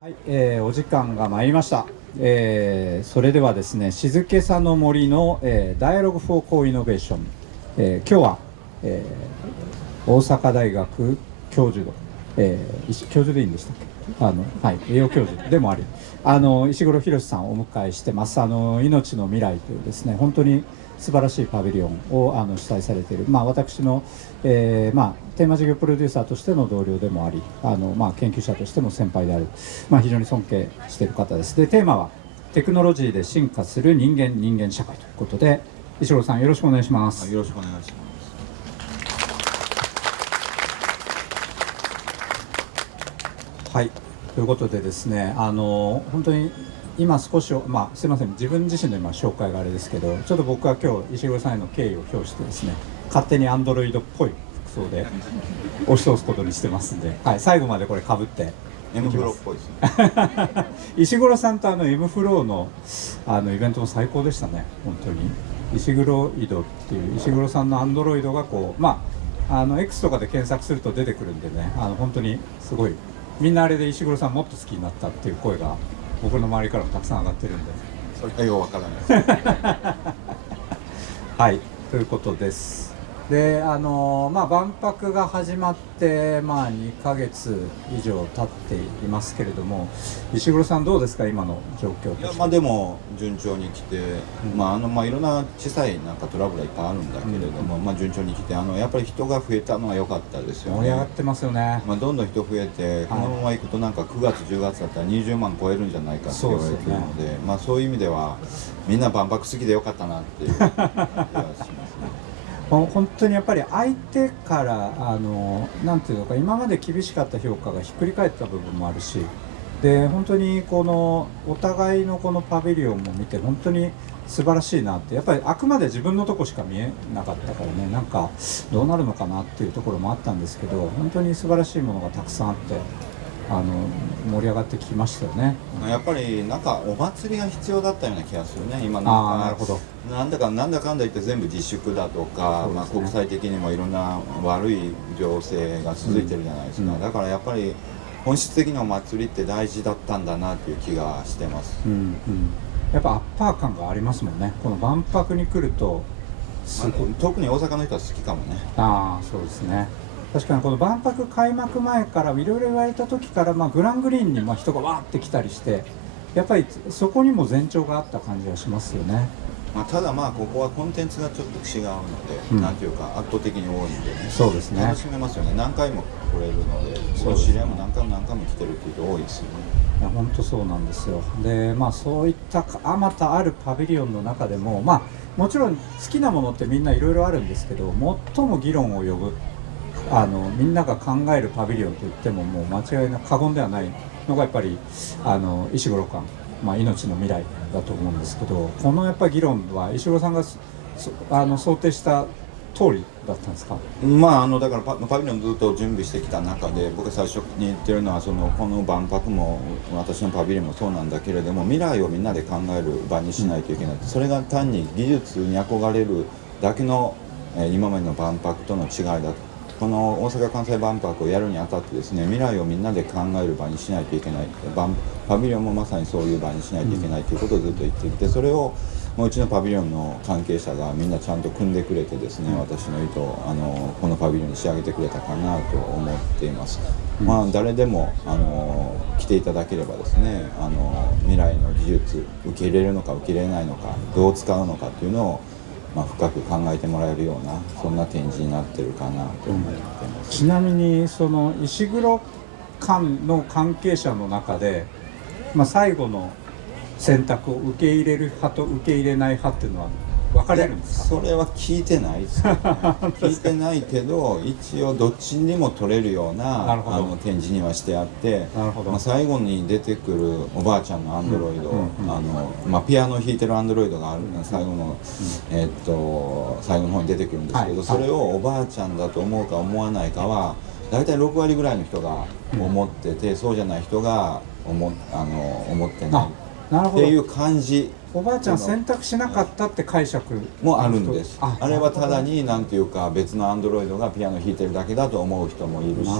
はい、お時間が参りました。それではですね、静けさの森の、Dialogue for Co-Innovation、今日は、大阪大学教授の、教授でいいんでしたっけ、はい、栄養教授でもあり、石黒博さんをお迎えしてます。命の未来というですね、本当に素晴らしいパビリオンを主催されている、私の、テーマ事業プロデューサーとしての同僚でもあり、研究者としても先輩である、非常に尊敬している方です。で、テーマはテクノロジーで進化する人間社会ということで、石黒さんよろしくお願いします。よろしくお願いします。はい、ということでですね、本当に今少し、すいません、自分自身の今紹介があれですけど、ちょっと僕は今日石黒さんへの敬意を表してですね、勝手にアンドロイドっぽい服装で押し通すことにしてますんで、はい、最後までこれかぶって M フローっぽいですね。石黒さんとM フローのイベントも最高でしたね、本当に。石黒イドっていう石黒さんのアンドロイドがこう、X とかで検索すると出てくるんでね、本当にすごい、みんなあれで石黒さんもっと好きになったっていう声が僕の周りからもたくさん上がってるんで、それがよくわからないです。はい、ということです。で、万博が始まって、2ヶ月以上経っていますけれども、石黒さんどうですか、今の状況として。でも順調に来て、いろんな小さいトラブルはいっぱいあるんだけれども、順調に来て、やっぱり人が増えたのは良かったですよね。盛り上がってますよね。どんどん人増えて、このままいくと9月10月だったら20万超えるんじゃないかって言われているので、そういう意味ではみんな万博好きで良かったなっていう気がしますね。本当にやっぱり相手からなんていうのか、今まで厳しかった評価がひっくり返った部分もあるし、で本当にこのお互いのこのパビリオンも見て本当に素晴らしいなって、やっぱりあくまで自分のとこしか見えなかったからね、なんかどうなるのかなっていうところもあったんですけど、本当に素晴らしいものがたくさんあって、盛り上がってきましたよね。やっぱりお祭りが必要だったような気がするね。今なるほど。なんだかんだ言って全部自粛だとか、国際的にもいろんな悪い情勢が続いてるじゃないですか。だからやっぱり本質的なお祭りって大事だったんだなっていう気がしてます。やっぱアッパー感がありますもんね。この万博に来ると特に大阪の人は好きかもね。そうですね。確かにこの万博開幕前からいろいろ言われた時から、グラングリーンに人がわーって来たりして、やっぱりそこにも前兆があった感じがしますよね。ただここはコンテンツがちょっと違うので、なんていうか圧倒的に多いんでね。そうですね。楽しめますよね。何回も来れるので、その知り合いも何回も来てるっていう人多いですよね。いや本当そうなんですよ。でそういったあまたあるパビリオンの中でも、もちろん好きなものってみんないろいろあるんですけど、最も議論を呼ぶみんなが考えるパビリオンといってももう間違いなく過言ではないのがやっぱり石黒館、命の未来だと思うんですけど、このやっぱり議論は石黒さんが想定した通りだったんですか。だからパビリオンずっと準備してきた中で、僕が最初に言ってるのはこの万博も私のパビリオンもそうなんだけれども、未来をみんなで考える場にしないといけない。それが単に技術に憧れるだけの今までの万博との違いだと。この大阪・関西万博をやるにあたってですね、未来をみんなで考える場にしないといけない。パビリオンもまさにそういう場にしないといけないということをずっと言っていて、それをもううちのパビリオンの関係者がみんなちゃんと組んでくれてですね、私の意図このパビリオンに仕上げてくれたかなと思っています。誰でも来ていただければですね、未来の技術受け入れるのか受け入れないのか、どう使うのかっていうのを深く考えてもらえるような、そんな展示になってるかなと思っています。ちなみにその石黒館の関係者の中で、最後の選択を受け入れる派と受け入れない派っていうのは分かれるんですか。それは聞いてないですよね。聞いてないけど一応どっちにも取れるような展示にはしてあって、最後に出てくるおばあちゃんのアンドロイド、ピアノを弾いてるアンドロイドがある最後の、最後の方に出てくるんですけど、それをおばあちゃんだと思うか思わないかは大体6割ぐらいの人が思ってて、そうじゃない人が思ってないっていう感じ。おばあちゃん選択しなかったって解釈もあるんです。あれはただになんていうか別のアンドロイドがピアノ弾いてるだけだと思う人もいるし、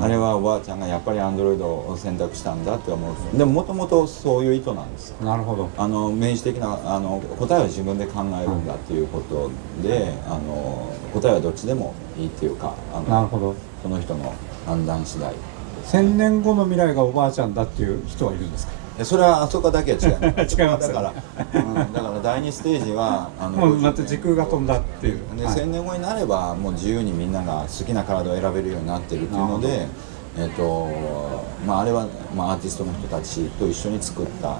あれはおばあちゃんがやっぱりアンドロイドを選択したんだって思う。でももともとそういう意図なんです。なるほど。明示的な答えは自分で考えるんだっていうことで、答えはどっちでもいいっていうか、なるほど。その人の判断次第。1000年後の未来がおばあちゃんだっていう人はいるんですか？それはあそこだけは違います。違いますだから、だから第2ステージはもうまた時空が飛んだっていう。で、1000年後になればもう自由にみんなが好きな体を選べるようになってるっていうので、あれは、アーティストの人たちと一緒に作った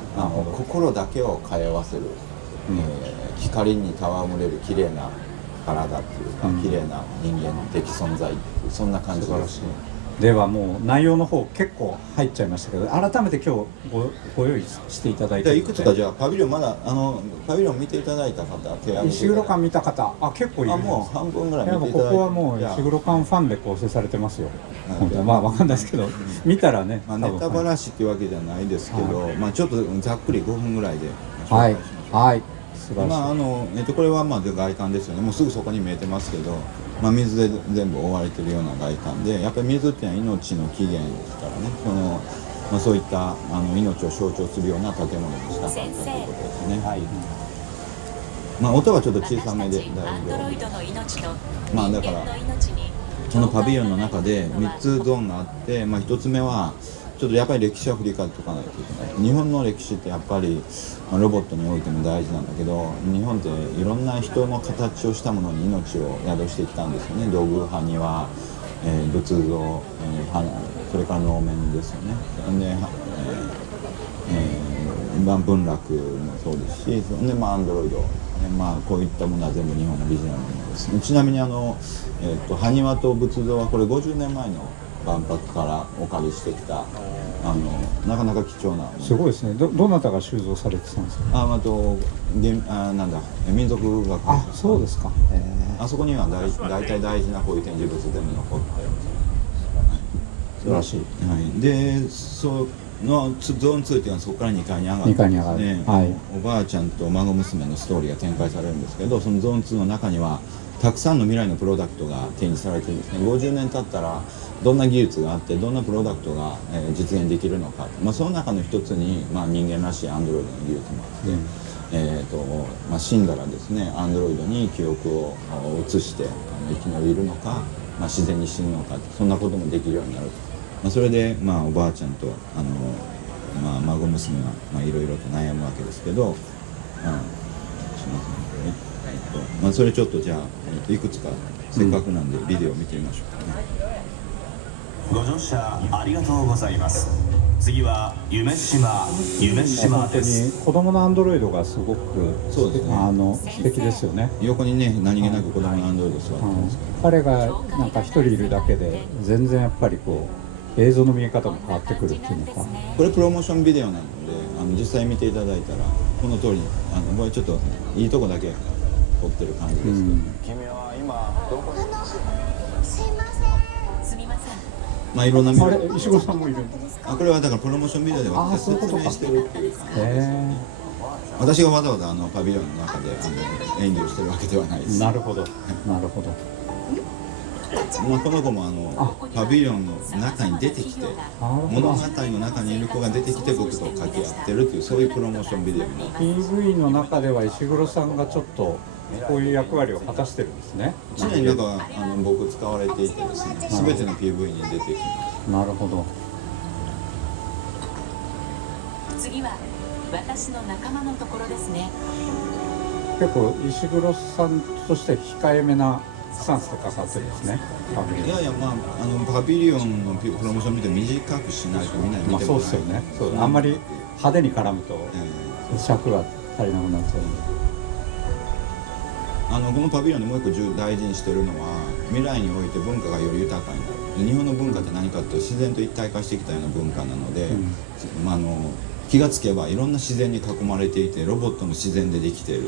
心だけを通わせる、光に戯れる綺麗な体っていうか、綺麗な人間的存在っていう、そんな感じです。ではもう内容の方結構入っちゃいましたけど、改めて今日ご用意していただいて、いくつかじゃあパビリオンまだパビリオン見ていただいた方、手挙げて石黒館見た方、結構いるんです。もう半分ぐらい見ていただいて、ここはもう石黒館ファンで構成されてますよ。わかんないですけど、見たらね、ネタばらしっていうわけじゃないですけど、ちょっとざっくり5分ぐらいではいはい素晴らしい。これは外観ですよね。もうすぐそこに見えてますけど、水で全部覆われてるような外観で、やっぱり水っていうのは命の起源ですからね、そういった命を象徴するような建物にしたかったということですね。はい。音はちょっと小さめで大丈夫。だからそのパビリオンの中で3つゾーンがあって、1つ目はちょっとやっぱり歴史を振り返っておかないといけない。日本の歴史ってやっぱりロボットにおいても大事なんだけど、日本っていろんな人の形をしたものに命を宿してきたんですよね。土偶埴輪、仏像、それから能面ですよね。で、文楽もそうですし、でアンドロイド、こういったものは全部日本のオリジナルのものです。ちなみに埴輪と仏像はこれ50年前の万博からお借りしてきたなかなか貴重な。すごいですね。どなたが収蔵されてたんですか？なんだ民族学。そうですか。あそこには大体大事なこういう展示物全部残って素晴らしい。はい。でそのゾーン2っていうのはそこから2階に上がってですね、おばあちゃんと孫娘のストーリーが展開されるんですけど、そのゾーン2の中にはたくさんの未来のプロダクトが展示されてるんですね。50年経ったらどんな技術があってどんなプロダクトが実現できるのか、その中の一つに人間らしいアンドロイドの技術もあって、死んだらですねアンドロイドに記憶を移して生き延びるのか、自然に死ぬのか、そんなこともできるようになると。それでおばあちゃんと孫娘はいろいろと悩むわけですけど、それちょっとじゃあいくつかせっかくなんでビデオを見てみましょうかね。ご乗車ありがとうございます。次は夢洲です。子供のアンドロイドがすごくそうですね、素敵ですよね。横にね何気なく子供のアンドロイド座ってます。彼がなんか一人いるだけで全然やっぱりこう映像の見え方も変わってくるっていうのか。これプロモーションビデオなので実際見ていただいたらこの通りこれちょっといいとこだけ撮ってる感じですけど、君は今どこに？すいません。すみません。いろんなあれ石黒さんもいる。これはだからプロモーションビデオでは説明してるっていう感じです。私がわざわざパビリオンの中で演技をしてるわけではないです。なるほどなるほど。この子もパビリオンの中に出てきて物語の中にいる子が出てきて僕と掛け合ってるっていう、そういうプロモーションビデオになってます。 PV の中では石黒さんがちょっとこういう役割を果たしてるんですね。常に僕使われていてですね、全ての PV に出てきます。なるほど。次は私の仲間のところですね。結構石黒さんとして控えめなスタンスで関わってるんですね。いやいやパビリオンのプロモーション見て短くしないとみんなに見てもらえない。そうですよね。あんまり派手に絡むと尺が足りなくなっちゃうんで。このパビリオンでもう一個大事にしてるのは未来において文化がより豊かになる。日本の文化って何かっていうと自然と一体化してきたような文化なので、気がつけばいろんな自然に囲まれていてロボットも自然でできてい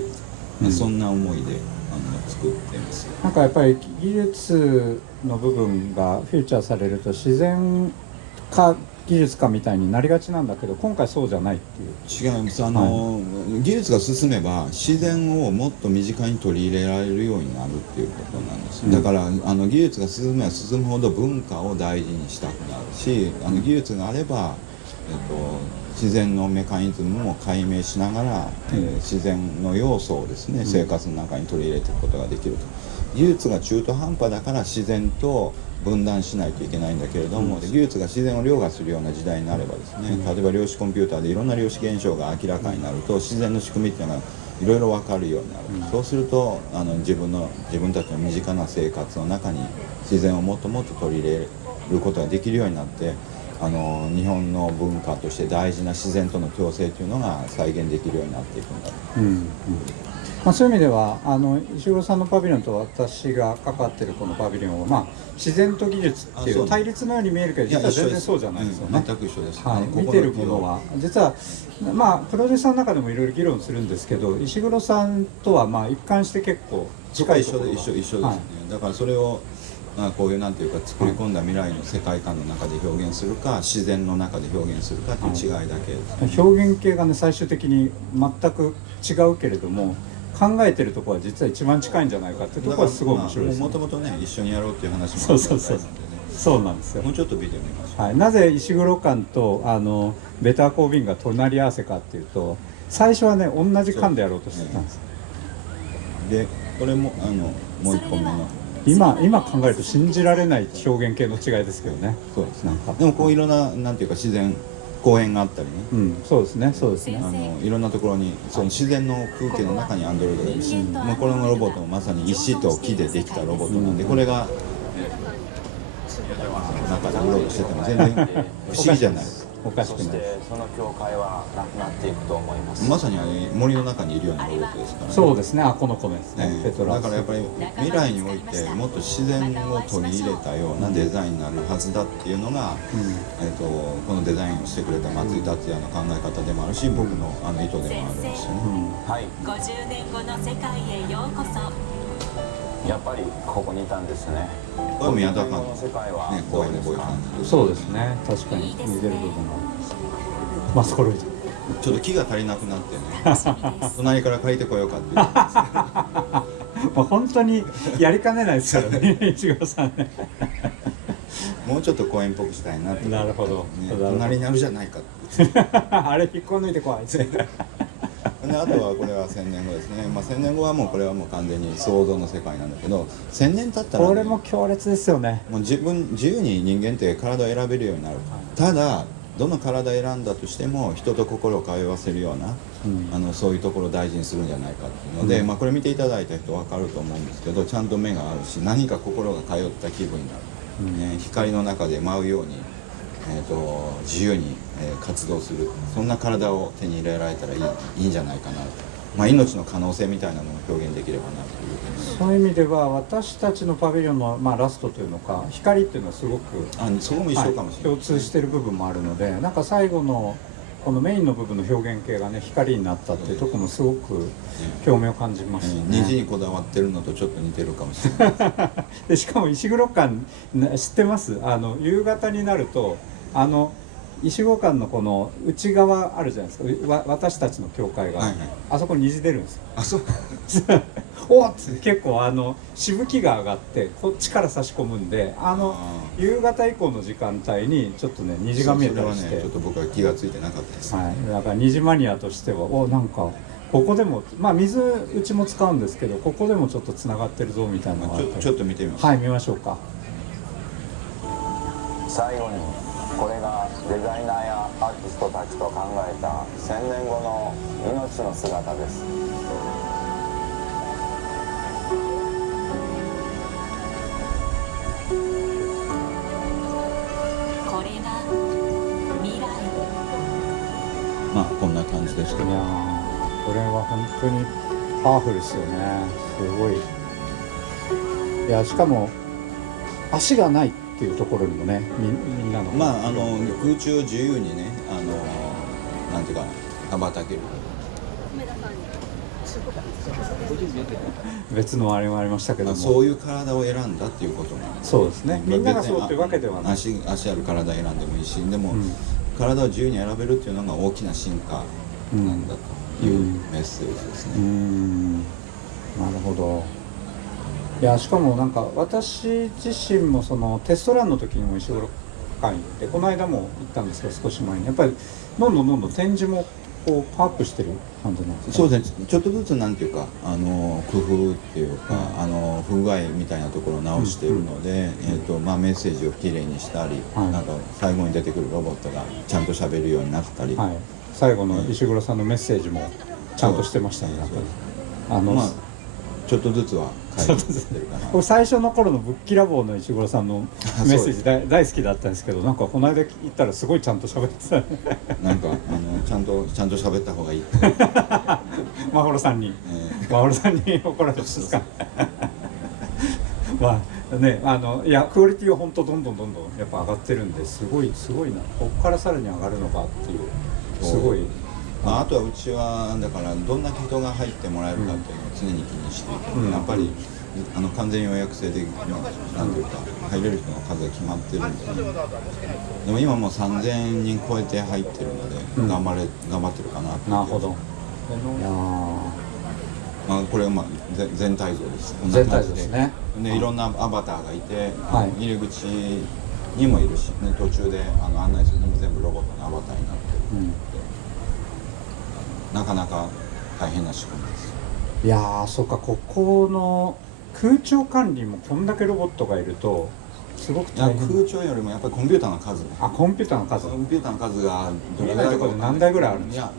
る、そんな思いで作ってます。なんかやっぱり技術の部分がフィーチャーされると自然か技術かみたいになりがちなんだけど、今回そうじゃないっていう。違います。技術が進めば自然をもっと身近に取り入れられるようになるっていうことなんです、だから技術が進めば進むほど文化を大事にしたくなるし、技術があれば、自然のメカニズムも解明しながら、自然の要素をですね、生活の中に取り入れていくことができると。技術が中途半端だから自然と分断しないといけないんだけれども、技術が自然を凌駕するような時代になればですね、例えば量子コンピューターでいろんな量子現象が明らかになると、自然の仕組みっていうのがいろいろ分かるようになる、そうすると自分たちの身近な生活の中に自然をもっともっと取り入れることができるようになって、日本の文化として大事な自然との共生というのが再現できるようになっていくんだと。そういう意味では石黒さんのパビリオンと私が関わっているこのパビリオンは、自然と技術っていう対立のように見えるけど、実は全然そうじゃないですよね。全く一緒です、見てるものは実はプロデューサーの中でもいろいろ議論するんですけど、石黒さんとは一貫して結構近いところが一緒ですね、だからそれをこういうなんていうか作り込んだ未来の世界観の中で表現するか、自然の中で表現するかっていう違いだけです、表現系がね最終的に全く違うけれども、考えてるところは実は一番近いんじゃないかっていうところはすごい面白いですね。もともとね一緒にやろうっていう話もそうなんですよ。もうちょっとビデオ見ましょう。なぜ石黒館とベターコービンが隣り合わせかっていうと、最初はね同じ館でやろうとしてたんです。でこれももう一本目の今考えると信じられない表現系の違いですけどね。そうですね。でもこういろんななんていうか自然公園があったりね、そうですねいろんなところにその自然の風景の中にアンドロイドがいるし、もうこれのロボットもまさに石と木でできたロボットなんで、これが中でうろうろしてても全然不思議じゃない。おかしくない。その境界はなくなっていくと思います。まさに森の中にいるようなロボットですからね。そうですね。この子ですね。ペトラだからやっぱり未来においてもっと自然を取り入れたようなデザインになるはずだっていうのが、このデザインをしてくれた松井達也の考え方でもあるし、僕の意図でもあるんですよね。はい。50年後の世界へようこそ。やっぱりここにいたんですね。これ宮田監の世界は督、公園でこういう感じで。そうですね。確かに似てる部分があります。マスコロイド。ちょっと木が足りなくなってね、隣から借りてこようかっていう本当にやりかねないですからね、石黒さんね。もうちょっと公園っぽくしたいなって。なるほど。隣にあるじゃないかって。あれ引っこ抜いてこい。であとはこれは1000年後ですね。1000年後はもうこれはもう完全に想像の世界なんだけど、1000年経ったら、これも強烈ですよね。もう自由に人間って体を選べるようになる。ただどの体選んだとしても人と心を通わせるような、そういうところを大事にするんじゃないかっていうので、これ見ていただいた人分かると思うんですけど、ちゃんと目があるし、何か心が通った気分になる、光の中で舞うように、自由に、活動する、そんな体を手に入れられたらいいんじゃないかな、命の可能性みたいなのを表現できればなというふうに。そういう意味では私たちのパビリオンの、ラストというのか、光っていうのはすごくそこも一緒かもしれない、共通している部分もあるので、なんか最後のこのメインの部分の表現系がね光になったっていうところもすごく興味を感じますね。虹にこだわってるのとちょっと似てるかもしれないでしかも石黒館知ってます？夕方になると石黒館のこの内側あるじゃないですか、私たちの教会が、あそこに虹出るんですよ。あ、そうおっつ結構しぶきが上がってこっちから差し込むんで、夕方以降の時間帯にちょっとね虹が見えたりして、ちょっと僕は気がついてなかったです、だから虹マニアとしてはなんかここでも水打ちも使うんですけど、ここでもちょっとつながってるぞみたいなのがあったり、ちょっと見てみます。はい、見ましょうか。最後にこれがデザイナーやアーティストたちと考えた1000年後の命の姿です。これが未来。こんな感じですけど、これは本当にパワフルですよね。すごい。いや、しかも足がないっていうところにもね、みんなの空中を自由にね、なんていうか羽ばたける。別のあれもありましたけども、そういう体を選んだっていうことなんです。そうですね、みんながそうっていうわけではない。足ある体選んでもいいし、でも、うん体を自由に選べるっていうのが大きな進化なんだというメッセージですね。なるほど。いや、しかもなんか私自身もそのテストランの時にも石黒館行って、この間も行ったんですけど、少し前にやっぱりどんどん展示もこうパワーアップしてる感じなんですか？そうですね、ちょっとずつなんていうか工夫っていうか、不具合みたいなところを直しているので、メッセージをきれいにしたり、はいなんか最後に出てくるロボットがちゃんと喋るようになったり、はい、最後の石黒さんのメッセージもちゃんとしてましたね、やっぱり。ちょっとずつは改善してるかな。僕最初の頃のぶっきらぼうの石黒さんのメッセージ大好きだったんですけど、なんかこの間行ったらすごいちゃんと喋ってたなんかちゃんと喋った方がいいってマホロさんに、マホロさんに怒られたんですかまあね、いやクオリティは本当どんどんやっぱ上がってるんで、すごいな、ここからさらに上がるのかっていう、すごい。あとはうちはだからどんだけ人が入ってもらえるかっていうのを常に気にしていて、やっぱり完全予約制でなんていうか入れる人の数が決まってるんで、でも今もう3000人超えて入ってるので、頑張ってるかなと。なるほど。いやこれは全体像です。全体像ですね。でいろんなアバターがいて、はい入り口にもいるし、ね、途中で案内するのも全部ロボットのアバターになってる、なかなか大変な仕組みです。いやー、そっか、ここの空調管理もこんだけロボットがいるとすごく大変。空調よりもやっぱりコンピューターの数、コンピューターの数、コンピューターの数がどれぐ見えないところで何台ぐらいあるんですか？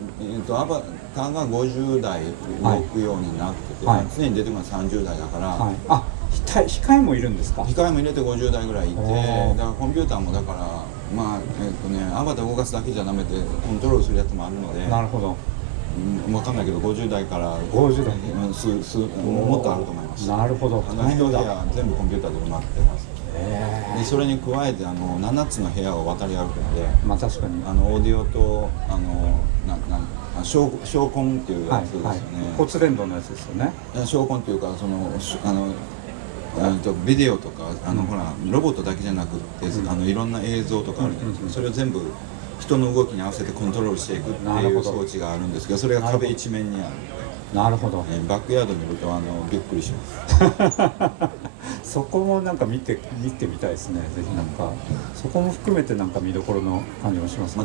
アバターが50台動くようになってて、常に出てくるのは30台だから、控えもいるんですか？控えも入れて50台ぐらいいて、だからコンピューターもだからアバター動かすだけじゃダメでコントロールするやつもあるので、なるほど。分かんないけど50台から50台もっとあると思います。なるほど。人部屋全部コンピューターで埋まってます。でそれに加えて7つの部屋を渡り歩くので、確かにオーディオと小コンっていうやつですよね。骨伝導のやつですよね。小コンっていうかビデオとかほらロボットだけじゃなくて、いろんな映像とかあるじゃないですか。それを全部人の動きに合わせてコントロールしていくっていう装置があるんですけど、それが壁一面にある。なるほど。バックヤードにいるとびっくりします。そこもなんか見てみたいですね。ぜひなんかそこも含めてなんか見どころの感じもしますね。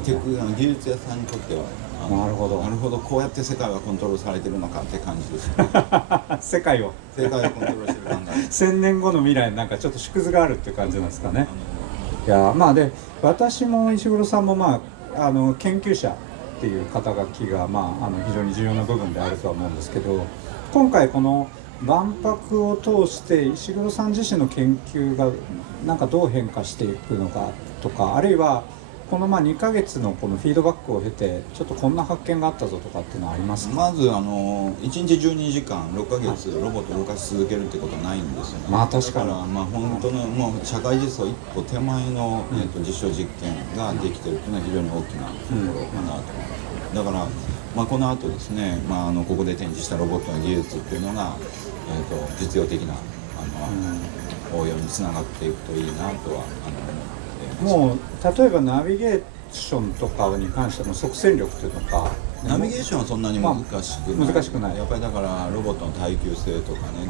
技術屋さんにとってはなるほどこうやって世界はコントロールされてるのかって感じですね。世界をコントロールしてる感が1000年後の未来になんかちょっと縮図があるっていう感じなんですかね。いやで私も石黒さんも研究者っていう肩書きが非常に重要な部分であるとは思うんですけど、今回この万博を通して石黒さん自身の研究がなんかどう変化していくのかとか、あるいはこの2ヶ月のこのフィードバックを経てちょっとこんな発見があったぞとかっていうのはありますか？まず1日12時間6ヶ月ロボットを動かし続けるってことはないんですよね。確かに。だから本当のもう社会実装一歩手前の、実証実験ができてるっていうのは非常に大きなところかなと思います。だからこの後ですね、ここで展示したロボットの技術っていうのが、実用的な応用につながっていくといいなとは思っています。もう例えばナビゲーションとかに関しての即戦力というのか、ナビゲーションはそんなに難しくない、やっぱりだからロボットの耐久性とかね、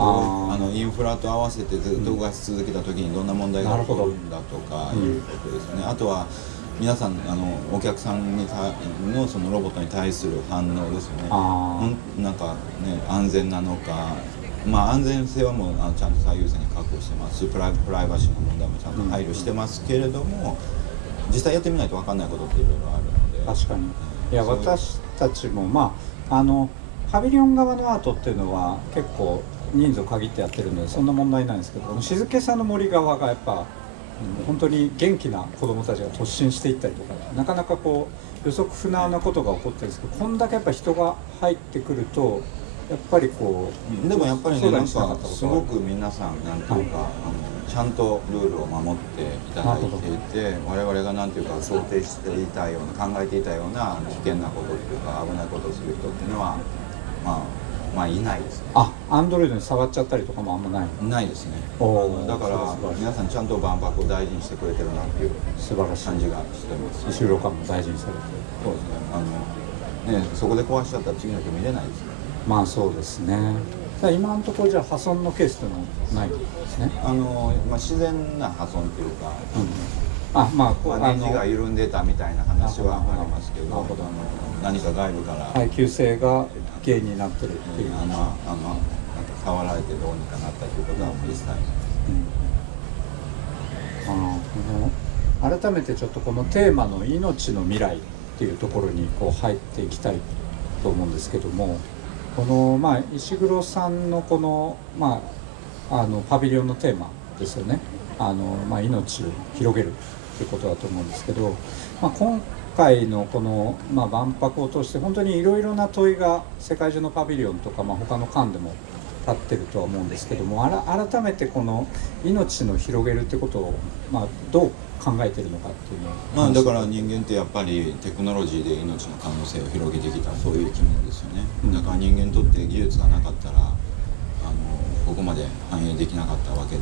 インフラと合わせてずっと動かし続けた時にどんな問題が起こるんだとかいうことですよね。あとは皆さんお客さんのそのロボットに対する反応ですよね。なんかね、安全なのか、安全性はもうちゃんと最優先に確保してますし、プライバシーの問題もちゃんと配慮してますけれども、実際やってみないと分かんないことっていろいろあるので。確かに。いや、私たちもパビリオン側のアートっていうのは結構人数を限ってやってるのでそんな問題ないんですけど、静けさの森側がやっぱ本当に元気な子どもたちが突進していったりとか、なかなか予測不能なことが起こってるんですけど、こんだけやっぱ人が入ってくるとやっぱりでもやっぱりね、なんかすごく皆さんなんていうか、ちゃんとルールを守っていただいていて、我々がなんていうか想定していたような、考えていたような危険なことっていうか危ないことをする人っていうのはまあいないですね。あ、アンドロイドに触っちゃったりとかもあんまない。ないですね。おーだから素晴らしい皆さんちゃんと万博を大事にしてくれてるなっていう素晴らしい感じがしてます。石黒館も大事にされてる。そうですね。そこで壊しちゃったら次の日見れないですよ。まあそうですね。だから今のところじゃあ破損のケースというのはないんですね。自然な破損っていうか、あ、まあネジが緩んでたみたいな話はありますけど、なるほど何か外部から、耐久性が原因になってるっていう。なんか触られてどうにかなったということは一切ない。改めてちょっとこのテーマの命の未来っていうところにこう入っていきたいと思うんですけども、この石黒さんのこのパビリオンのテーマですよね。命を広げるということだと思うんですけど、今回のこの万博を通して本当にいろいろな問いが世界中のパビリオンとか他の館でも立ってるとは思うんですけども、改めてこの命の広げるってことをどう考えてるのかっていうのは、だから人間ってやっぱりテクノロジーで命の可能性を広げてきたそういう生き物ですよね。だから人間にとって技術がなかったらここまで反映できなかったわけで、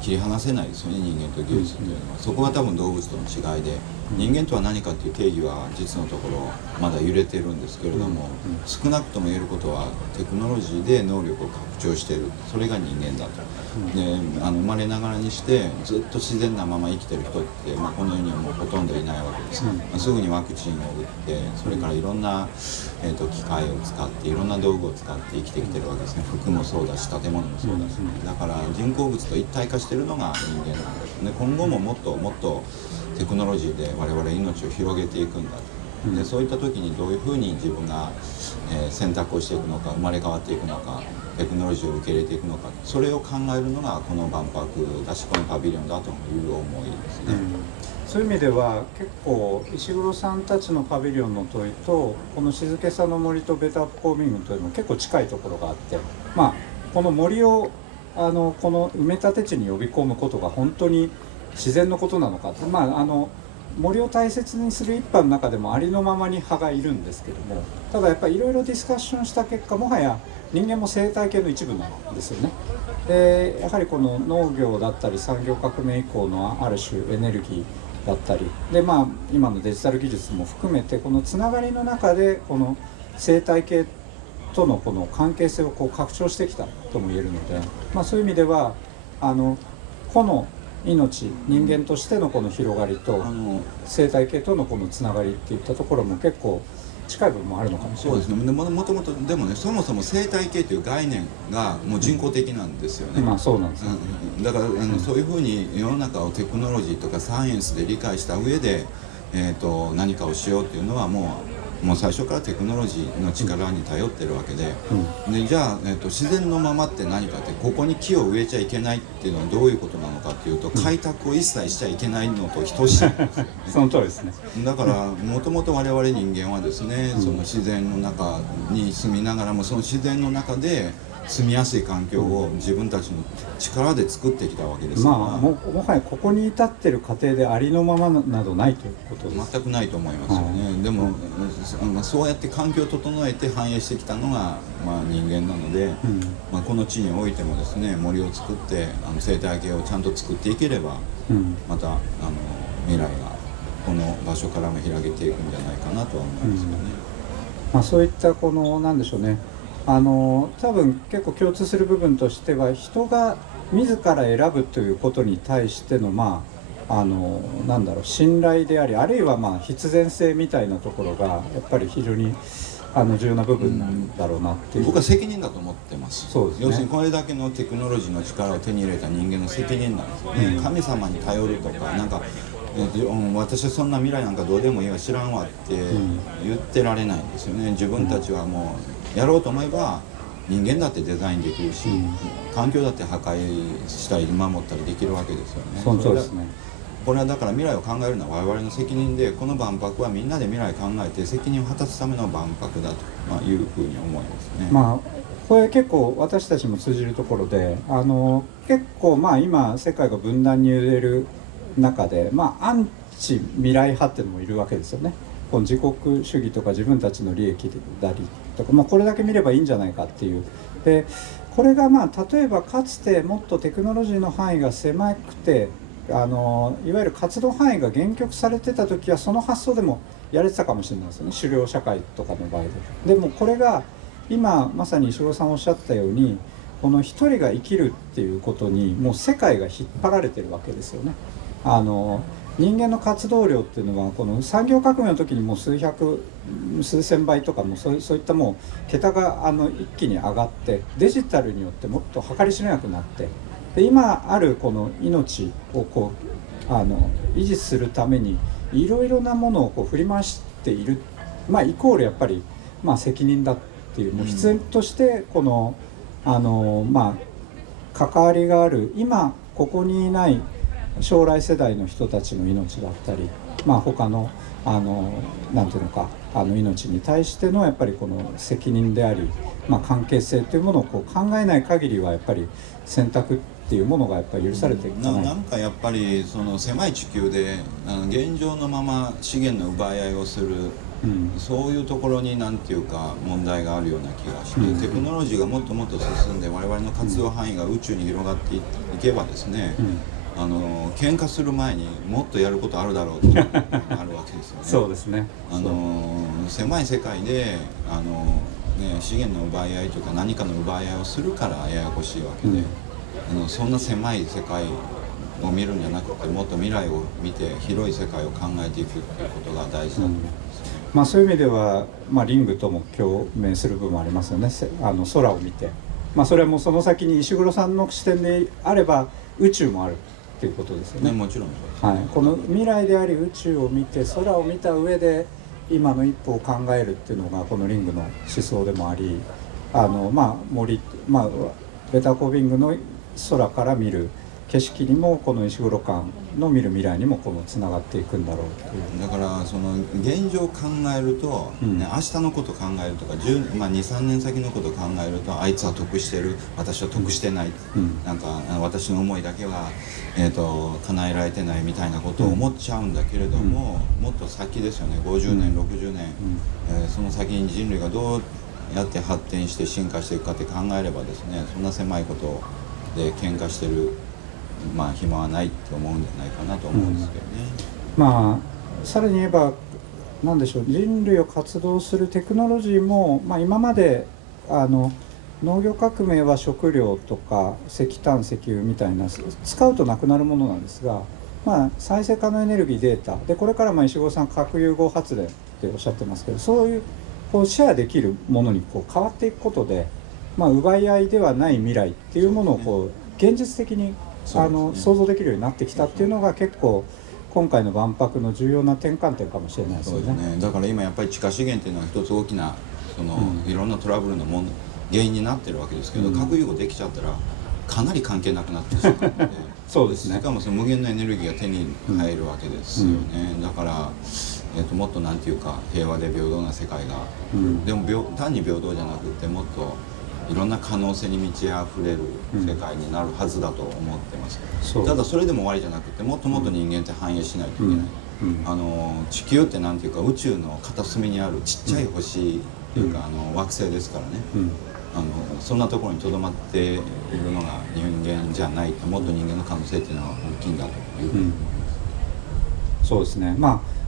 切り離せないですよね、人間と技術というのは。そこが多分動物との違いで、人間とは何かっていう定義は実のところまだ揺れてるんですけれども、少なくとも言えることはテクノロジーで能力を拡張している、それが人間だと。で生まれながらにしてずっと自然なまま生きてる人って、この世にはもうほとんどいないわけです。すぐにワクチンを打って、それからいろんな、機械を使っていろんな道具を使って生きてきてるわけですね。服もそうだし建物もそうだし、だから人工物と一体化してるのが人間なんですね。今後ももっともっとテクノロジーで我々命を広げていくんだと。でそういった時にどういうふうに自分が、選択をしていくのか、生まれ変わっていくのか、テクノロジーを受け入れていくのか、それを考えるのがこの万博だし、このパビリオンだという思いですね。そういう意味では結構石黒さんたちのパビリオンの問いとこの静けさの森とベターコーミングというのも結構近いところがあって、この森をこの埋め立て地に呼び込むことが本当に自然のことなのかって、森を大切にする一派の中でもありのままに派がいるんですけども、ただやっぱりいろいろディスカッションした結果、もはや人間も生態系の一部なんですよね。でやはりこの農業だったり産業革命以降のある種エネルギーだったりで、今のデジタル技術も含めてこのつながりの中でこの生態系とのこの関係性を拡張してきたとも言えるので、そういう意味ではこの命、人間としてのこの広がりと生態系とのこのつながりっていったところも結構近い部分もあるのかもしれない。そうですね。もともとでもね、そもそも生態系という概念がもう人工的なんですよね。そうなんですよ。だからそういうふうに世の中をテクノロジーとかサイエンスで理解した上で、何かをしようっていうのはもう最初からテクノロジーの力に頼ってるわけで、じゃあ、自然のままって何かって、ここに木を植えちゃいけないっていうのはどういうことなのかっていうと、開拓を一切しちゃいけないのと等しいんですよね。その通りですね。だからもともと我々人間はですね、その自然の中に住みながらもその自然の中で住みやすい環境を自分たちの力で作ってきたわけですから、もはやここに至ってる過程でありのままなどないということです。全くないと思いますよね。でも、そうやって環境を整えて繁栄してきたのが、人間なので、この地においてもですね、森を作って生態系をちゃんと作っていければ、また未来がこの場所からも開けていくんじゃないかなとは思いますよね。そういったこのなんでしょうね、多分結構共通する部分としては、人が自ら選ぶということに対しての信頼であり、あるいは必然性みたいなところがやっぱり非常に重要な部分なんだろうなっていう。僕は責任だと思ってます。そうですね。要するにこれだけのテクノロジーの力を手に入れた人間の責任なんですよね。神様に頼るとか、私はそんな未来なんかどうでもいいわ、知らんわって言ってられないんですよね。自分たちはもうやろうと思えば人間だってデザインできるし、環境だって破壊したり守ったりできるわけですよね。そうですね。これはだから未来を考えるのは我々の責任で、この万博はみんなで未来考えて責任を果たすための万博だというふうに思いますね。これ結構私たちも通じるところで、結構今世界が分断に揺れる中で、アンチ未来派っていうのもいるわけですよね。この自国主義とか自分たちの利益だりとか、これだけ見ればいいんじゃないかっていう。でこれが例えばかつてもっとテクノロジーの範囲が狭くていわゆる活動範囲が限局されてた時はその発想でもやれてたかもしれないですよね、狩猟社会とかの場合で。でもこれが今まさに石黒さんおっしゃったように、この一人が生きるっていうことにもう世界が引っ張られてるわけですよね。人間の活動量っていうのはこの産業革命の時にもう数百数千倍とかもそういったもう桁が一気に上がって、デジタルによってもっと計り知れなくなって、で今あるこの命を維持するためにいろいろなものを振り回している、イコールやっぱり責任だっていう、もう必然としてこの関わりがある今ここにいない将来世代の人たちの命だったり、他のなんていうのか命に対してのやっぱりこの責任であり、関係性というものを考えない限りはやっぱり選択っていうものがやっぱり許されていかない。なんかやっぱりその狭い地球で現状のまま資源の奪い合いをする、そういうところになんていうか問題があるような気がして、テクノロジーがもっともっと進んで我々の活動範囲が宇宙に広がっていけばですね、喧嘩する前にもっとやることあるだろうとあるわけですよね。そうですね。狭い世界で資源の奪い合いとか何かの奪い合いをするからややこしいわけで、そんな狭い世界を見るんじゃなくて、もっと未来を見て広い世界を考えていくということが大事だと思いますね。そういう意味では、リングとも共鳴する部分もありますよね。空を見て、それはもうその先に石黒さんの視点であれば宇宙もあるっていうことですよね。もちろんそうですね。この未来であり宇宙を見て空を見た上で今の一歩を考えるっていうのがこのリングの思想でもあり、森、ベタコービングの空から見る景色にもこの石黒館の見る未来にもつながっていくんだろうっていう。だからその現状を考えると、明日のこと考えるとか23年先のことを考えると、あいつは得してる、私は得してない、なんか私の思いだけは、叶えられてないみたいなことを思っちゃうんだけれども、もっと先ですよね、50年60年、その先に人類がどうやって発展して進化していくかって考えればですね、そんな狭いことで喧嘩してる暇はないって思うんじゃないかなと思うんですけどね。さらに言えば何でしょう、人類を活動するテクノロジーも、今まで農業革命は食料とか石炭石油みたいな使うとなくなるものなんですが、再生可能エネルギーデータでこれから石黒さん核融合発電っておっしゃってますけど、そういうシェアできるものに変わっていくことで、奪い合いではない未来っていうものを現実的に想像できるようになってきたっていうのが結構今回の万博の重要な転換点かもしれないですよね。そうですね。だから今やっぱり地下資源っていうのは一つ大きないろんなトラブルの原因になってるわけですけど、核融合できちゃったらかなり関係なくなってしまうのでそうですね。しかもその無限のエネルギーが手に入るわけですよね。だから、もっとなんていうか平和で平等な世界が、でも単に平等じゃなくてもっといろんな可能性に満ち溢れる世界になるはずだと思ってます。ただそれでも終わりじゃなくて、もっともっと人間って反映しないといけない。地球ってなんていうか宇宙の片隅にあるちっちゃい星っていうか、惑星ですからね。そんなところにとどまっているのが人間じゃないと、もっと人間の可能性っていうのは大きいんだというふうに思います。そうですね。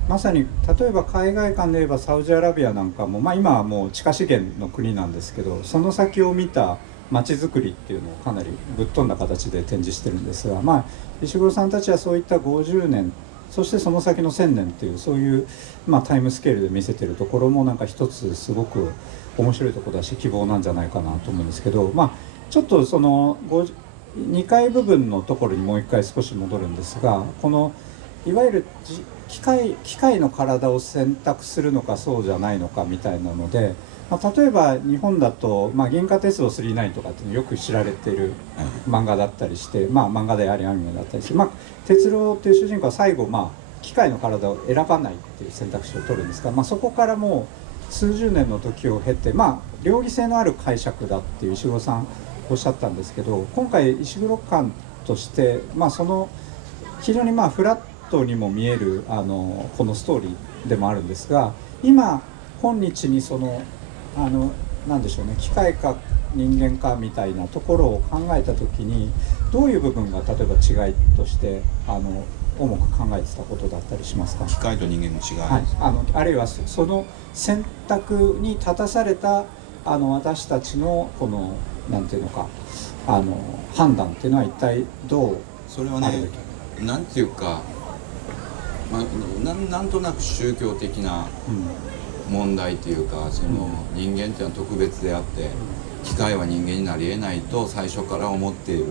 まさに例えば海外間で言えばサウジアラビアなんかも、今はもう地下資源の国なんですけど、その先を見た街づくりっていうのをかなりぶっ飛んだ形で展示してるんですが、石黒さんたちはそういった50年そしてその先の1000年っていうそういう、タイムスケールで見せてるところもなんか一つすごく面白いところだし希望なんじゃないかなと思うんですけど、ちょっとその2階部分のところにもう一回少し戻るんですが、このいわゆる機械の体を選択するのかそうじゃないのかみたいなので、例えば日本だと、銀河鉄道999とかっていうのよく知られている漫画だったりして、漫画でありアニメだったりして、鉄郎っていう主人公は最後、機械の体を選ばないっていう選択肢を取るんですが、そこからもう数十年の時を経て、両義性のある解釈だっていう石黒さんおっしゃったんですけど、今回石黒館として、その非常にフラットトにも見えるこのストーリーでもあるんですが、今日にそのなんでしょうね、機械か人間かみたいなところを考えた時にどういう部分が例えば違いとして重く考えてたことだったりしますか？機械と人間の違い、はい、あるいはその選択に立たされた私たちのこのなんていうのか判断っていうのは一体どうそれはね、あるべき？なんていうか、なんとなく宗教的な問題というか、その人間っていうのは特別であって、機械は人間になり得ないと最初から思っている、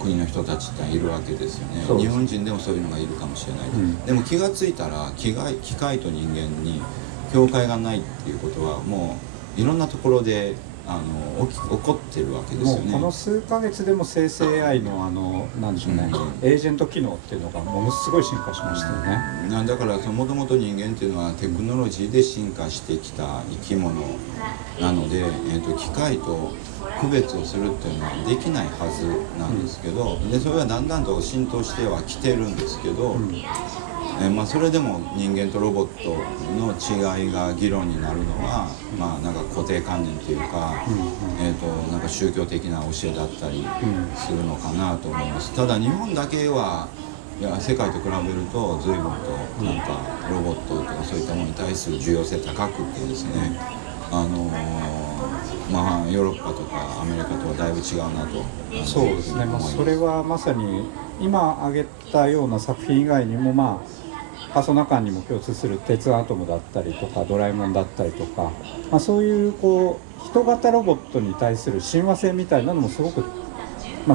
国の人たちっているわけですよね。日本人でもそういうのがいるかもしれない、でも気がついたら機械と人間に境界がないっていうことはもういろんなところで起こってるわけですよね。もうこの数ヶ月でも生成 AI のなんでしょうね、エージェント機能っていうのがものすごい進化しましたよね。だからもともと人間っていうのはテクノロジーで進化してきた生き物なので、機械と区別をするっていうのはできないはずなんですけど、でそれはだんだんと浸透してはきてるんですけど、それでも人間とロボットの違いが議論になるのは、なんか固定観念というか、なんか宗教的な教えだったりするのかなと思います。ただ日本だけはいや世界と比べると随分となんかロボットとかそういったものに対する重要性高くてですね、ヨーロッパとかアメリカとはだいぶ違うなと。そうですね、それはまさに今挙げたような作品以外にもパーソナ間にも共通する鉄アトムだったりとかドラえもんだったりとか、そういう人型ロボットに対する親和性みたいなのもすごく、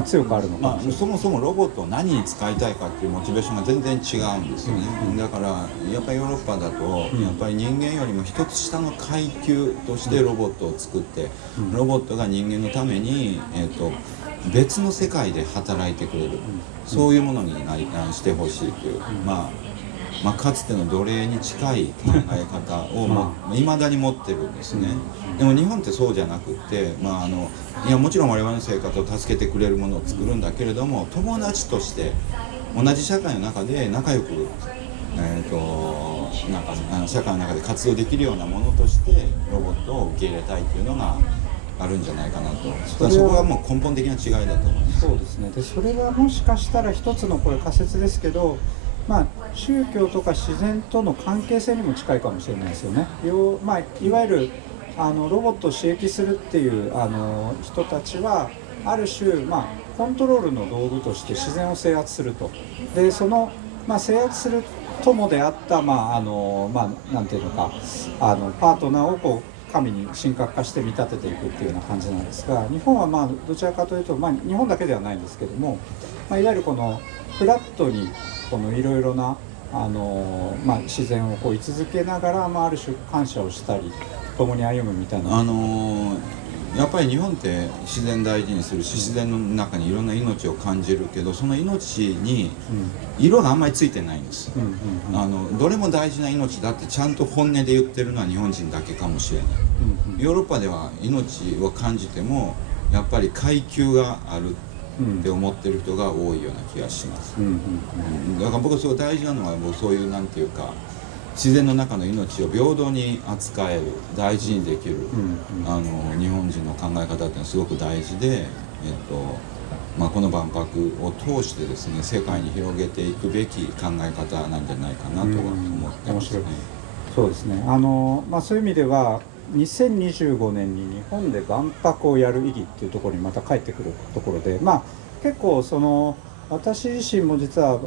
強くあるのかな。そもそもロボットを何に使いたいかっていうモチベーションが全然違うんですよね、だからやっぱりヨーロッパだと、やっぱり人間よりも一つ下の階級としてロボットを作って、ロボットが人間のために、別の世界で働いてくれる、そういうものにしてほしいという、かつての奴隷に近い考え方をいまだに持ってるんですね。でも日本ってそうじゃなくって、いやもちろん我々の生活を助けてくれるものを作るんだけれども、友達として同じ社会の中で仲良く、なんか社会の中で活動できるようなものとしてロボットを受け入れたいっていうのがあるんじゃないかなと。そこがもう根本的な違いだと思います。そうですね。でそれはもしかしたら一つのこれ仮説ですけど、宗教とか自然との関係性にも近いかもしれないですよね。いわゆるロボットを刺激するっていう人たちはある種、コントロールの道具として自然を制圧すると。でその、制圧する友であったなんていうのかパートナーを神に神格化して見立てていくっていうような感じなんですが、日本はどちらかというと、日本だけではないんですけども、いわゆるこのフラットにいろいろな自然を居続けながら、ある種感謝をしたり共に歩むみたいな。やっぱり日本って自然大事にするし、自然の中にいろんな命を感じるけど、その命に色があんまりついてないんです。どれも大事な命だってちゃんと本音で言ってるのは日本人だけかもしれない、ヨーロッパでは命を感じてもやっぱり階級があるって思ってる人が多いような気がします。だから僕はすごい大事なのはそういうなんていうか自然の中の命を平等に扱える、大事にできる、日本人の考え方っていうのはすごく大事で、この万博を通してですね世界に広げていくべき考え方なんじゃないかなとは思ってますね。そうですね。そういう意味では2025年に日本で万博をやる意義っていうところにまた帰ってくるところで、結構私自身も実は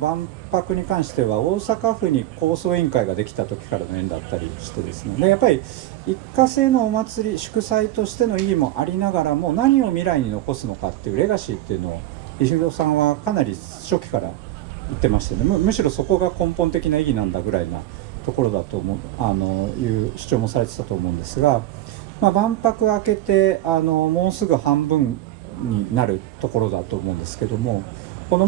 万博に関しては大阪府に構想委員会ができた時からの縁だったりしてですね、でやっぱり一過性のお祭り祝祭としての意義もありながらも、何を未来に残すのかっていうレガシーっていうのを石黒さんはかなり初期から言ってましてね、むしろそこが根本的な意義なんだぐらいなところだという主張もされてたと思うんですが、万博明けてもうすぐ半分になるところだと思うんですけども、この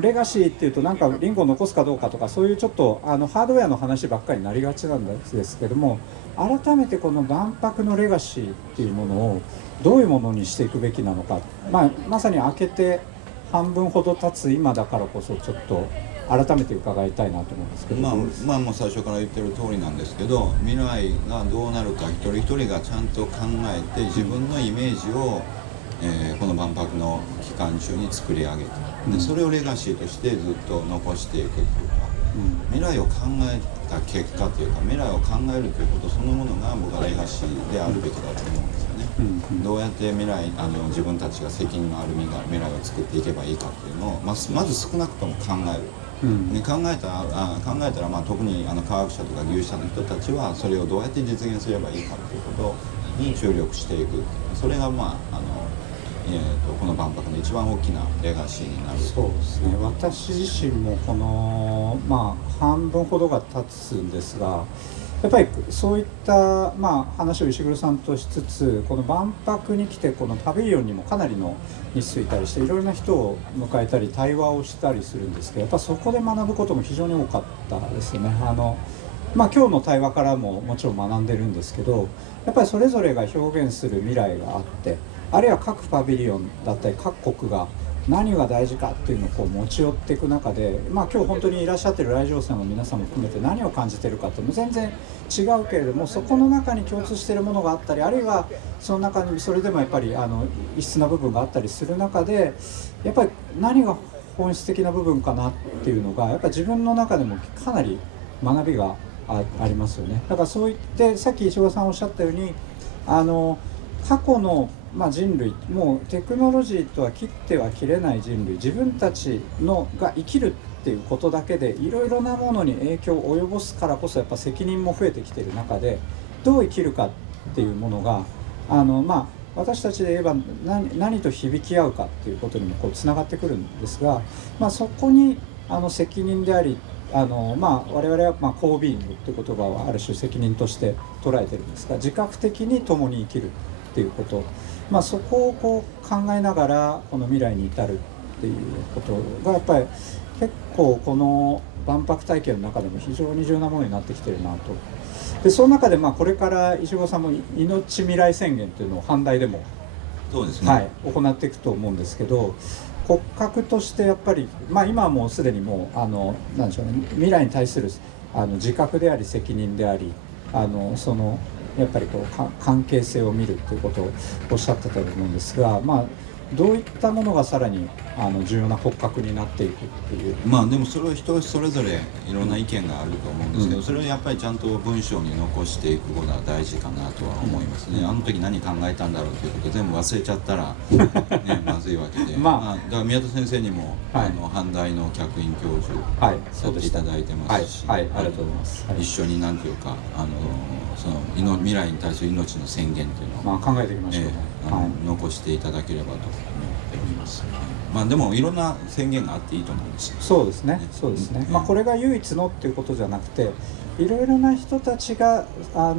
レガシーっていうとなんかリンゴを残すかどうかとかそういうちょっとハードウェアの話ばっかりになりがちなんですけども、改めてこの万博のレガシーっていうものをどういうものにしていくべきなのか、まさに明けて半分ほど経つ今だからこそちょっと改めて伺いたいなと思うんですけど、もう最初から言ってる通りなんですけど、未来がどうなるか一人一人がちゃんと考えて自分のイメージを、この万博の期間中に作り上げて、でそれをレガシーとしてずっと残していくっていうか、未来を考えた結果というか未来を考えるということそのものが僕はレガシーであるべきだと思うんですよね。どうやって自分たちが責任のある未来を作っていけばいいかっていうのをまず少なくとも考える。考えたら、特に科学者とか技術者の人たちはそれをどうやって実現すればいいかということに注力していく。それがこの万博の一番大きなレガシーになる。そうですね。私自身もこの半分ほどが経つんですが、やっぱりそういった話を石黒さんとしつつ、この万博に来てこのパビリオンにもかなりの日数いたりしていろいろな人を迎えたり対話をしたりするんですけど、やっぱそこで学ぶことも非常に多かったですね。今日の対話からももちろん学んでるんですけど、やっぱりそれぞれが表現する未来があって、あるいは各パビリオンだったり各国が何が大事かっていうのをこう持ち寄っていく中で、今日本当にいらっしゃってる来場者の皆さんも含めて何を感じてるかっていうのも全然違うけれども、そこの中に共通しているものがあったり、あるいはその中にそれでもやっぱり異質な部分があったりする中で、やっぱり何が本質的な部分かなっていうのがやっぱり自分の中でもかなり学びがありますよね。だからそう言ってさっき石黒さんおっしゃったように過去の人類、もうテクノロジーとは切っては切れない人類、自分たちが生きるっていうことだけでいろいろなものに影響を及ぼすからこそ、やっぱ責任も増えてきている中でどう生きるかっていうものが私たちで言えば何と響き合うかっていうことにもこうつながってくるんですが、そこに責任であり我々はコービーイングっていう言葉をある種責任として捉えてるんですが、自覚的に共に生きるっていうこと、そこをこう考えながらこの未来に至るっていうことがやっぱり結構この万博体験の中でも非常に重要なものになってきてるなと。でその中でこれから石黒さんも命未来宣言というのを阪大でもそうですね、行っていくと思うんですけど、骨格としてやっぱり、今はもうすでにもうなんでしょうね、未来に対する自覚であり責任でありやっぱりこう関係性を見るということをおっしゃってたと思うんですが、どういったものがさらに重要な骨格になっていくっていう。でもそれは人それぞれいろんな意見があると思うんですけど、それをやっぱりちゃんと文章に残していくことが大事かなとは思いますね。あの時何考えたんだろうということ全部忘れちゃったら、まずいわけで、だから宮田先生にも、阪大の客員教授やっていただいてますし、ありがとうございます。一緒になんていうかその未来に対する命の宣言というのを、考えていきましょうね。残していただければと思っております。でもいろんな宣言があっていいと思うんですよ。そうですね。これが唯一のっていうことじゃなくて、いろいろな人たちがあ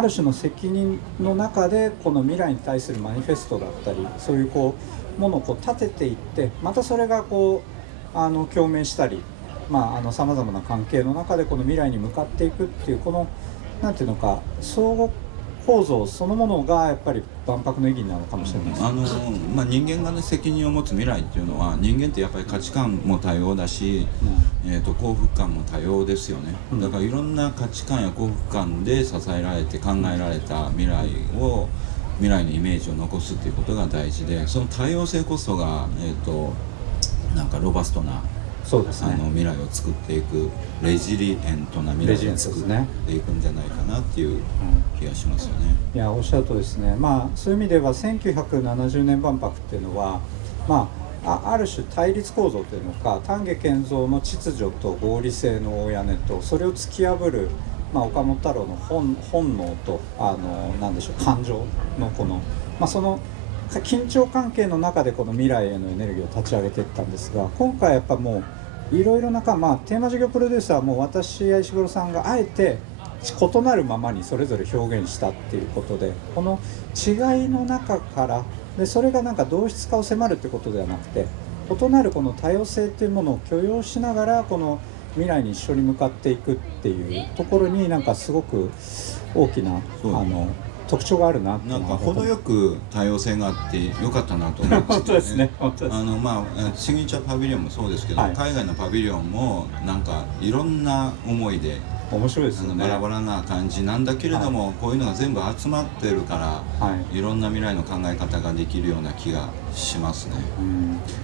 る種の責任の中でこの未来に対するマニフェストだったり、そういうものを立てていって、またそれが共鳴したり、さまざまな関係の中でこの未来に向かっていくっていうこのなんていうのか相互構造そのものがやっぱり万博の意義なのかもしれないですね。人間が責任を持つ未来っていうのは、人間ってやっぱり価値観も多様だし、幸福感も多様ですよね。だからいろんな価値観や幸福感で支えられて考えられた未来のイメージを残すっていうことが大事で、その多様性こそがなんかロバストなそうですね、未来を作っていくレジリエントな未来を作っていくんじゃないかなっていう気がしますよね。いやおっしゃるとですね。そういう意味では1970年万博っていうのはある種対立構造というのか、丹下健三の秩序と合理性の大屋根とそれを突き破る、岡本太郎の本能となんでしょう感情のその緊張関係の中でこの未来へのエネルギーを立ち上げていったんですが、今回やっぱもういろいろなテーマ事業プロデューサーはもう私や石黒さんがあえて異なるままにそれぞれ表現したっていうことで、この違いの中からでそれがなんか同質化を迫るってことではなくて、異なるこの多様性っていうものを許容しながらこの未来に一緒に向かっていくっていうところになんかすごく大きな捉特徴があるなってなんか程よく多様性があってよかったなと思うん本当ですね、本当です。シグニチャーパビリオンもそうですけど、はい海外のパビリオンもなんかいろんな思いで面白いですよね。バラバラな感じなんだけれども、こういうのが全部集まってるから、いろんな未来の考え方ができるような気がしますね。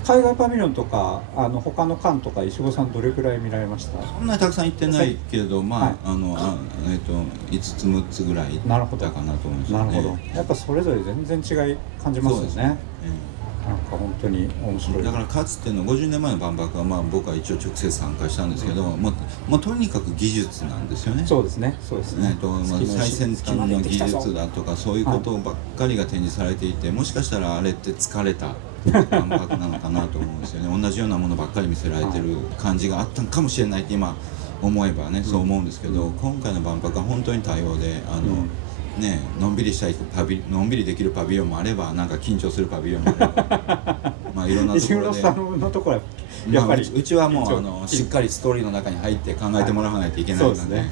海外パビリオンとか他の館とか石黒さんどれくらい見られました？そんなにたくさん行ってないけど、5つ6つぐらい行ったかなと思いますね。なるほど。やっぱそれぞれ全然違い感じますよね。なんか本当に面白い。だからかつての50年前の万博は、僕は一応直接参加したんですけど、もうとにかく技術なんですよね。そうですね、そうですね。最先端の技術だとかそういうことばっかりが展示されていて、もしかしたらあれって疲れた万博なのかなと思うんですよね。同じようなものばっかり見せられてる感じがあったのかもしれないって今思えばね、そう思うんですけど、今回の万博は本当に多様で、のんびりしたいのんびりできるパビリオンもあれば、なんか緊張するパビリオンもあればいろんなところで石黒さんのところはやっぱり、うちはもうしっかりストーリーの中に入って考えてもらわないといけないので、そうですね。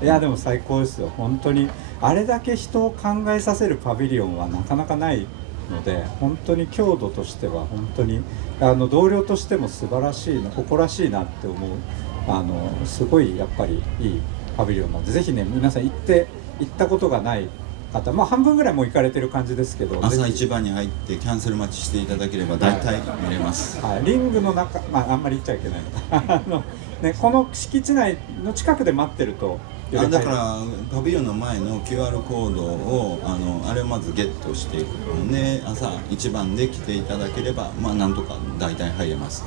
いやでも最高ですよ。本当にあれだけ人を考えさせるパビリオンはなかなかないので、本当に強度としては本当に同僚としても素晴らしいな、誇らしいなって思うすごいやっぱりいいパビリオンなので、ぜひね皆さん行ったことがない方、半分ぐらいもう行かれてる感じですけど、朝一番に入ってキャンセル待ちしていただければ大体見れます。リングの中、あんまり行っちゃいけないのこの敷地内の近くで待ってると、だからパビリオンの前の QR コードをあれをまずゲットしていくので、朝一番で来ていただければなんとか大体入れます。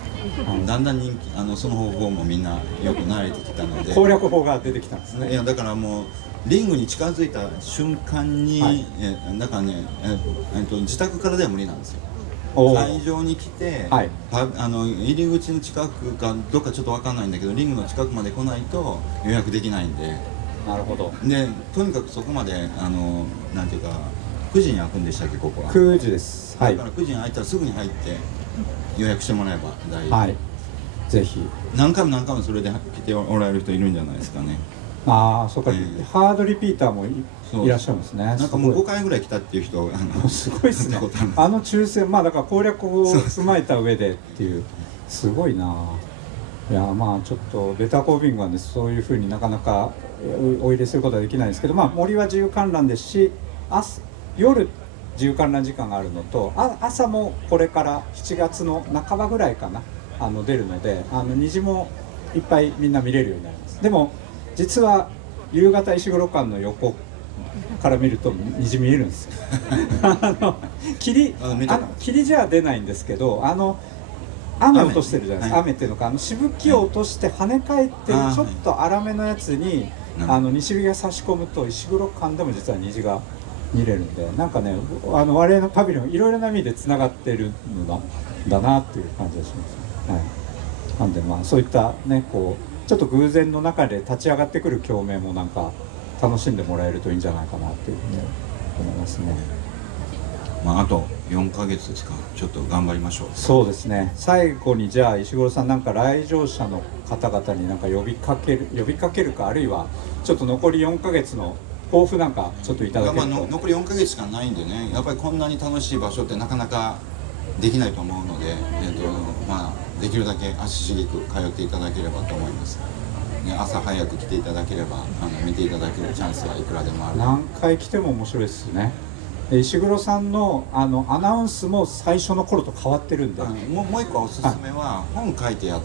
だんだん人気その方法もみんなよく慣れてきたので、攻略法が出てきたんですね。いやだからもうリングに近づいた瞬間に、だからね、自宅からでは無理なんですよ。会場に来て、入り口の近くかどっかちょっと分かんないんだけど、リングの近くまで来ないと予約できないんで。なるほど。でとにかくそこまでなんていうか9時に開くんでしたっけ、ここは。9時です。だから9時に開いたらすぐに入って予約してもらえば大丈夫。ぜひ。何回もそれで来ておられる人いるんじゃないですかね。そうか、ハードリピーターもいらっしゃるんですね。なんかもう5回ぐらい来たっていう人すごいですね。抽選、だから攻略を踏まえた上でっていう、すごいな。いやちょっとベタコービングはね、そういうふうになかなかお入れすることはできないんですけど、森は自由観覧ですし、夜自由観覧時間があるのと、朝もこれから7月の半ばぐらいかな出るので、虹もいっぱいみんな見れるようになります。でも実は夕方石黒館の横から見ると虹見えるんですよ霧じゃ出ないんですけど、雨落としてるじゃないですか。雨っていうのか、しぶきを落として跳ね返ってるちょっと粗めのやつに西日が差し込むと、石黒館でも実は虹が見れるんで、なんかね、我々のパビリオンいろいろな意味でつながってるのだなっていう感じがします。なんでそういったね、ちょっと偶然の中で立ち上がってくる共鳴もなんか楽しんでもらえるといいんじゃないかなっていうふうに思いますね。あと4ヶ月ですか。ちょっと頑張りましょう。そうですね。最後にじゃあ石黒さん、なんか来場者の方々になんか呼びかけるか、あるいはちょっと残り4ヶ月の抱負なんかちょっといただけると。残り4ヶ月しかないんでね、やっぱりこんなに楽しい場所ってなかなかできないと思うので、できるだけ足しげく通っていただければと思います。朝早く来ていただければ見ていただけるチャンスはいくらでもある。何回来ても面白いですね。石黒さんのアナウンスも最初の頃と変わってるんで、もう一個おすすめは、本書いてやる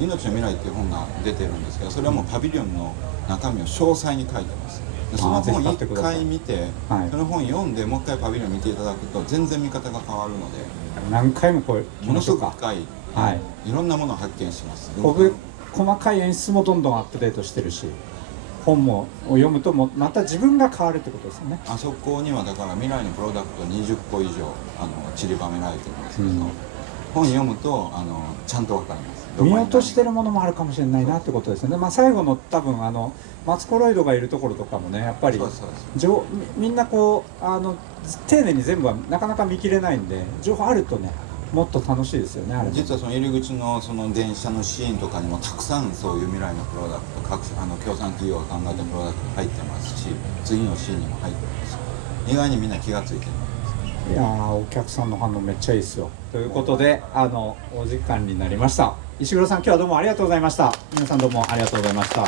命の未来っていう本が出てるんですけど、それはもうパビリオンの中身を詳細に書いてます。その本1回見て、その本読んでもう一回パビリオン見ていただくと全然見方が変わるので、何回もものすごく深い、いろんなものを発見します。細かい演出もどんどんアップデートしてるし、本も読むとまた自分が変わるってことですよね。あそこにはだから未来のプロダクト20個以上散りばめられてるんですけど、本読むとちゃんと分かります。見落としてるものもあるかもしれないなってことですね。最後の多分マツコロイドがいるところとかもね、やっぱりみんな丁寧に全部はなかなか見切れないんで、情報あるとねもっと楽しいですよねあれも。実はその入り口のその電車のシーンとかにもたくさんそういう未来のプロダクト、各協賛企業が考えたプロダクト入ってますし、次のシーンにも入ってます。意外にみんな気がついてる。いやーお客さんの反応めっちゃいいですよ。ということでお時間になりました。石黒さん今日はどうもありがとうございました。皆さんどうもありがとうございました。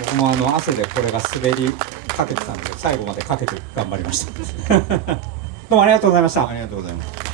僕も汗でこれが滑りかけてたんで最後までかけて頑張りましたどうもありがとうございました。ありがとうございます。